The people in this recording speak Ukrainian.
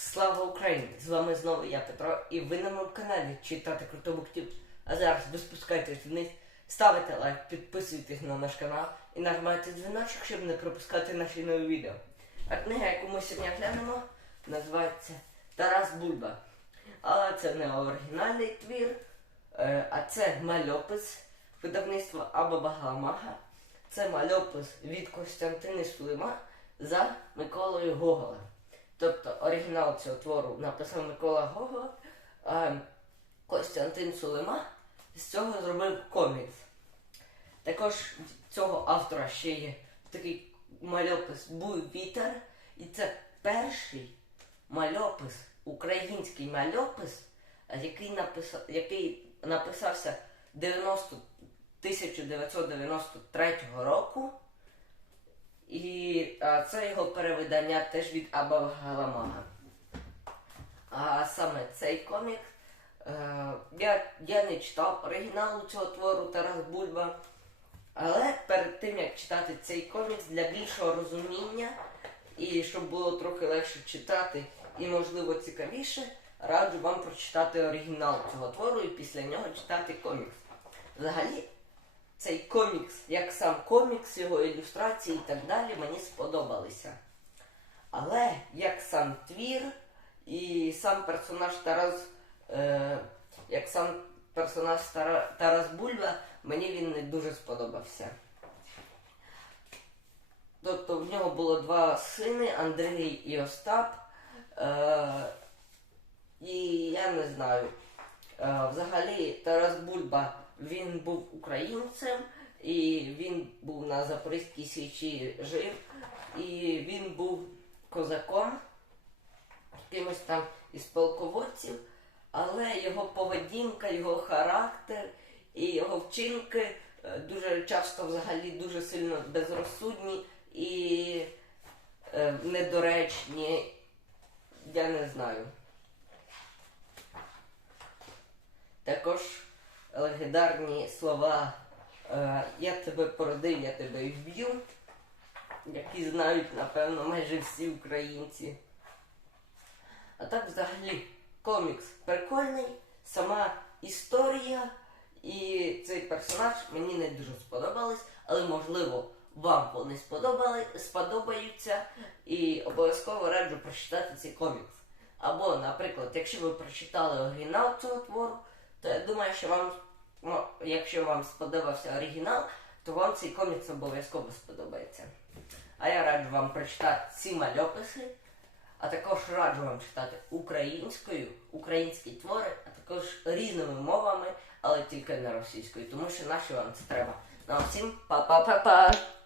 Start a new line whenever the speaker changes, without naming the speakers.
Слава Україні! З вами знову я Петро, і ви на моєму каналі читати круто буктів. А зараз ви спускайтесь вниз, ставите лайк, підписуйтесь на наш канал і нажимайте дзвіночок, щоб не пропускати наші нові відео. А книга, яку ми сьогодні глянемо, називається Тарас Бульба. Але це не оригінальний твір, е, а це мальопис видавництва Аба Галамага. Це мальопис від Костянтини Сулима за Миколою Гоголем. Тобто оригінал цього твору написав Микола Гогол, а Костянтин Сулима з цього зробив комікс. Також цього автора ще є такий мальопис Буй вітер, і це перший мальопис, український мальопис, який, написав, який написався 90, 1993 року. І а, це його перевидання теж від Аба Галамага. А саме цей комік. Е, я, я не читав оригіналу цього твору Тарас Бульба. Але перед тим як читати цей комікс для більшого розуміння і щоб було трохи легше читати і, можливо, цікавіше, раджу вам прочитати оригінал цього твору і після нього читати комікс. Взагалі, цей комікс, як сам комікс, його ілюстрації і так далі, мені сподобалися. Але як сам твір і сам персонаж Тарас, е, як сам персонаж Тара, Тарас Бульба, мені він не дуже сподобався. Тобто в нього було два сини, Андрій і Остап. Е, і я не знаю. Е, взагалі Тарас Бульба він був українцем, і він був на Запорізькій Січі жив, і він був козаком, кимось там із полководців, але його поведінка, його характер і його вчинки е, дуже часто взагалі дуже сильно безрозсудні і е, недоречні. Я не знаю. Також легендарні слова е, Я тебе породив, я тебе вб'ю, які знають, напевно, майже всі українці. А так взагалі комікс прикольний, сама історія і цей персонаж мені не дуже сподобались, але можливо вам вони сподобали, сподобаються і обов'язково раджу прочитати цей комікс. Або, наприклад, якщо ви прочитали оригінал цього твору, то я думаю, що вам, ну, якщо вам сподобався оригінал, то вам цей комікс обов'язково сподобається. А я раджу вам прочитати ці мальописи, а також раджу вам читати українською, українські твори, а також різними мовами, але тільки не російською, тому що наші вам це треба. Ну а всім па-па-па-па!